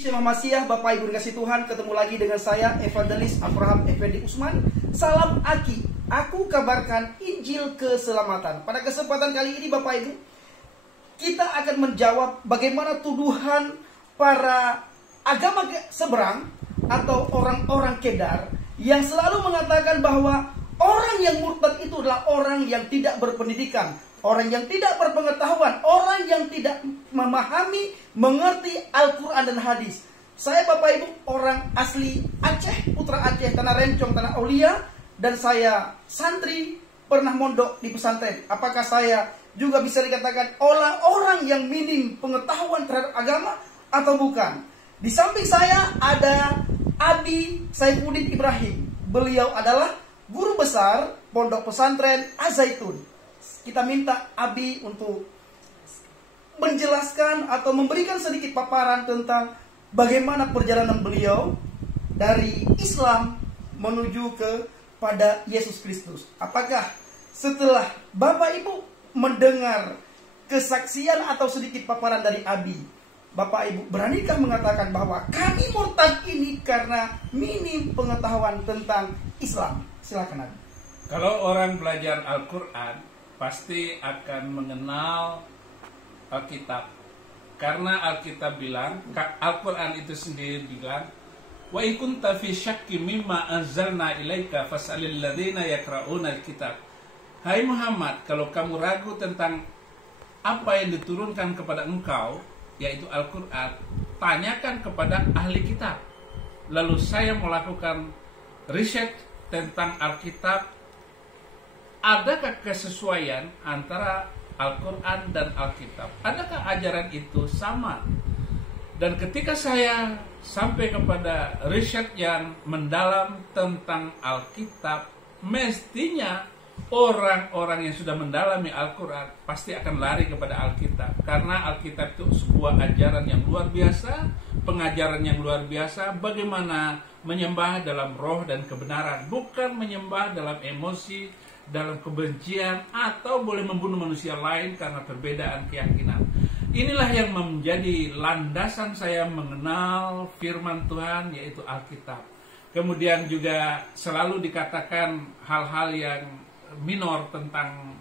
Shalom Masiyah, Bapak Ibu dikasih Tuhan, ketemu lagi dengan saya Evangelis Abraham Effendi Usman. Salam Aki, aku kabarkan Injil keselamatan. Pada kesempatan kali ini Bapak Ibu, kita akan menjawab bagaimana tuduhan para agama seberang atau orang-orang kedar yang selalu mengatakan bahwa orang yang murtad itu adalah orang yang tidak berpendidikan, orang yang tidak berpengetahuan, orang yang tidak memahami, mengerti Al-Quran dan hadis. Saya Bapak Ibu orang asli Aceh, putra Aceh, Tanah Rencong, Tanah Aulia. Dan saya santri, pernah mondok di pesantren. Apakah saya juga bisa dikatakan orang yang minim pengetahuan terhadap agama atau bukan? Di samping saya ada Abi Saifuddin Ibrahim. Beliau adalah guru besar pondok pesantren Az-Zaitun. Kita minta Abi untuk menjelaskan atau memberikan sedikit paparan tentang bagaimana perjalanan beliau dari Islam menuju kepada Yesus Kristus. Apakah setelah Bapak Ibu mendengar kesaksian atau sedikit paparan dari Abi, Bapak Ibu beranikah mengatakan bahwa kami murtad ini karena minim pengetahuan tentang Islam? Silakan Abi. Kalau orang belajar Al-Quran pasti akan mengenal Alkitab, karena Alkitab bilang, Al-Quran itu sendiri bilang, wa in kunta fi syakki mimma anzalna ilaika fas'alil ladzina yaqra'una al-kitab. Hai Muhammad, kalau kamu ragu tentang apa yang diturunkan kepada engkau, yaitu Al-Quran, tanyakan kepada ahli kitab. Lalu saya melakukan riset tentang Alkitab. Adakah kesesuaian antara Al-Quran dan Alkitab? Adakah ajaran itu sama? Dan ketika saya sampai kepada riset yang mendalam tentang Alkitab, mestinya orang-orang yang sudah mendalami Al-Quran pasti akan lari kepada Alkitab. Karena Alkitab itu sebuah ajaran yang luar biasa, pengajaran yang luar biasa, bagaimana menyembah dalam roh dan kebenaran, bukan menyembah dalam emosi, dalam kebencian, atau boleh membunuh manusia lain karena perbedaan keyakinan. Inilah yang menjadi landasan saya mengenal firman Tuhan, yaitu Alkitab. Kemudian juga selalu dikatakan hal-hal yang minor tentang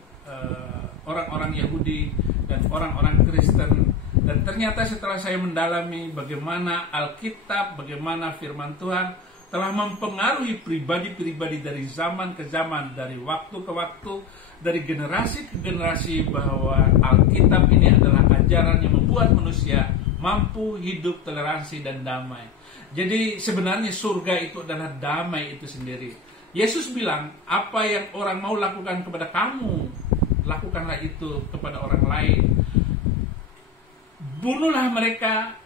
orang-orang Yahudi dan orang-orang Kristen. Dan ternyata setelah saya mendalami bagaimana Alkitab, bagaimana firman Tuhan telah mempengaruhi pribadi-pribadi dari zaman ke zaman, dari waktu ke waktu, dari generasi ke generasi, bahwa Alkitab ini adalah ajaran yang membuat manusia mampu hidup toleransi dan damai. Jadi sebenarnya surga itu adalah damai itu sendiri. Yesus bilang, apa yang orang mau lakukan kepada kamu, lakukanlah itu kepada orang lain. Bunuhlah mereka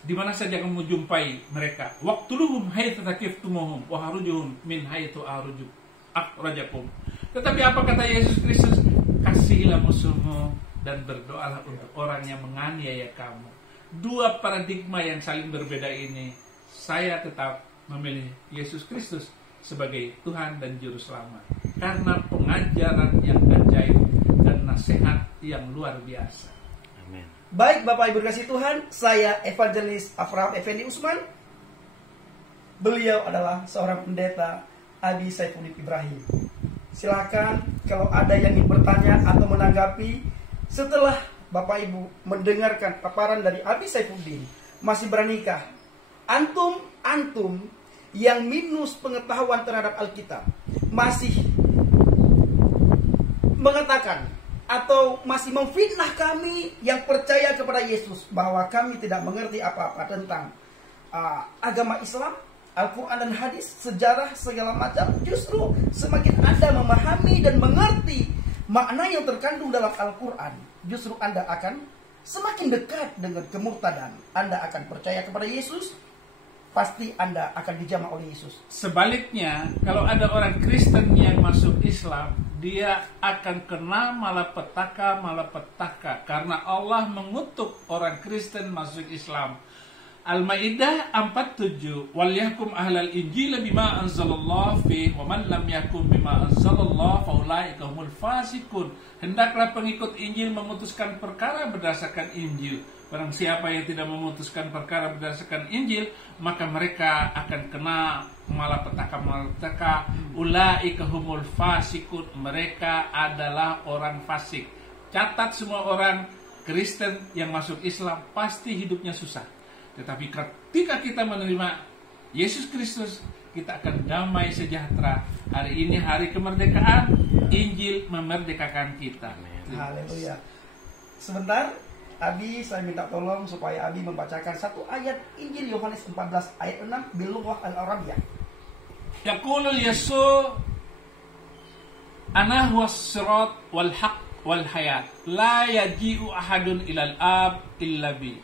di mana saja kamu jumpai mereka. Waqtuluhum haitsu taqiftumuhum wa harujuhum min haitsu akhrajakum. Tetapi apa kata Yesus Kristus? Kasihilah musuhmu dan berdoalah untuk orang yang menganiaya kamu. Dua paradigma yang saling berbeda ini, saya tetap memilih Yesus Kristus sebagai Tuhan dan Juru Selamat, karena pengajaran yang ajaib dan nasihat yang luar biasa. Amin. Baik Bapak Ibu dikasih Tuhan, saya Evangelis Abraham Effendi Usman. Beliau adalah seorang pendeta Abi Saifuddin Ibrahim. Silakan kalau ada yang ingin bertanya atau menanggapi setelah Bapak Ibu mendengarkan paparan dari Abi Saifuddin. Masih beranikah antum yang minus pengetahuan terhadap Alkitab masih mengatakan atau masih memfitnah kami yang percaya kepada Yesus bahwa kami tidak mengerti apa-apa tentang agama Islam, Al-Quran dan hadis, sejarah segala macam? Justru semakin Anda memahami dan mengerti makna yang terkandung dalam Al-Quran, justru Anda akan semakin dekat dengan kemurtadan. Anda akan percaya kepada Yesus, pasti Anda akan dijamah oleh Yesus. Sebaliknya, kalau ada orang Kristen yang masuk Islam, dia akan kena malapetaka karena Allah mengutuk orang Kristen masuk Islam. Al-Maidah 47, wal yahkum ahlal injil bima anzalallah fi wa man lam yakum bima anzalallah faulaika humul fasikun. Hendaklah pengikut Injil memutuskan perkara berdasarkan Injil. Barang siapa yang tidak memutuskan perkara berdasarkan Injil, maka mereka akan kena malapetaka. Ulaika humul fasikun. Mereka adalah orang fasik. Catat, semua orang Kristen yang masuk Islam pasti hidupnya susah. Tetapi ketika kita menerima Yesus Kristus, kita akan damai sejahtera. Hari ini hari kemerdekaan, Injil memerdekakan kita. Haleluya. Sebentar, Abi, saya minta tolong supaya Abi membacakan satu ayat Injil Yohanes 14 ayat 6 bilughah al-Arabiyah. Yaqulul Yesu ana huwas sirat wal haq wal hayat la yaji'u ahadun ilal ab illa bi.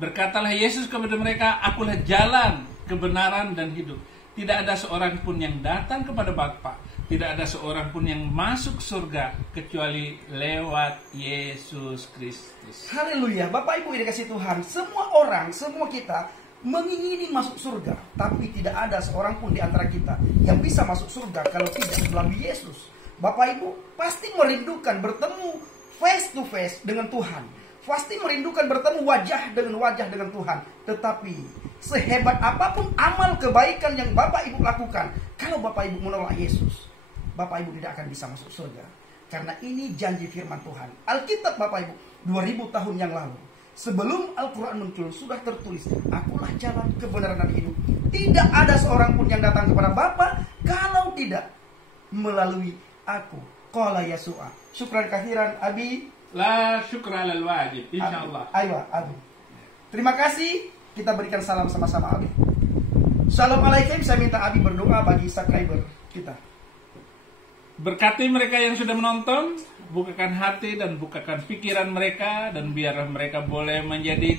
Berkatalah Yesus kepada mereka, akulah jalan, kebenaran dan hidup. Tidak ada seorang pun yang datang kepada Bapa, tidak ada seorang pun yang masuk surga kecuali lewat Yesus Kristus. Haleluya. Bapak Ibu yang dikasihi Tuhan, semua orang, semua kita mengingini masuk surga, tapi tidak ada seorang pun di antara kita yang bisa masuk surga kalau tidak melalui Yesus. Bapak Ibu pasti merindukan bertemu face to face dengan Tuhan. Pasti merindukan bertemu wajah dengan Tuhan. Tetapi sehebat apapun amal kebaikan yang Bapak Ibu lakukan, kalau Bapak Ibu menolak Yesus, Bapak Ibu tidak akan bisa masuk surga. Karena ini janji firman Tuhan. Alkitab Bapak Ibu 2000 tahun yang lalu, sebelum Al-Quran muncul, sudah tertulis, akulah jalan, kebenaran dan hidup. Tidak ada seorang pun yang datang kepada Bapa kalau tidak melalui aku. Qala Yasu'a. Syukran kathiran Abi. La syukra lal wajib, insyaallah. Ayo, Abi. Terima kasih. Kita berikan salam sama-sama, Abi. Assalamualaikum. Saya minta Abi berdoa bagi subscriber kita. Berkati mereka yang sudah menonton, bukakan hati dan bukakan pikiran mereka, dan biarlah mereka boleh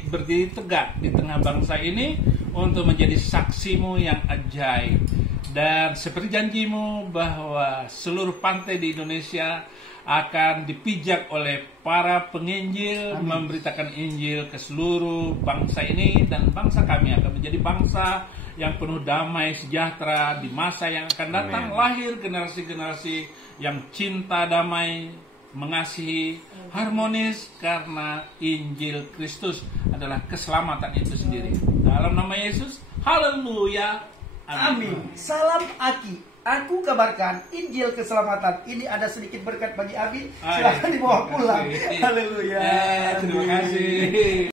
berdiri tegak di tengah bangsa ini untuk menjadi saksimu yang ajaib. Dan seperti janjimu bahwa seluruh pantai di Indonesia akan dipijak oleh para penginjil. Amin. Memberitakan Injil ke seluruh bangsa ini, dan bangsa kami akan menjadi bangsa yang penuh damai sejahtera di masa yang akan datang. Amin. Lahir generasi-generasi yang cinta damai, mengasihi, harmonis, karena Injil Kristus adalah keselamatan itu sendiri. Dalam nama Yesus, haleluya. Amin. Salam Aki. Aku kabarkan Injil keselamatan. Ini ada sedikit berkat bagi Abi. Silakan dibawa pulang. Haleluya. Terima kasih.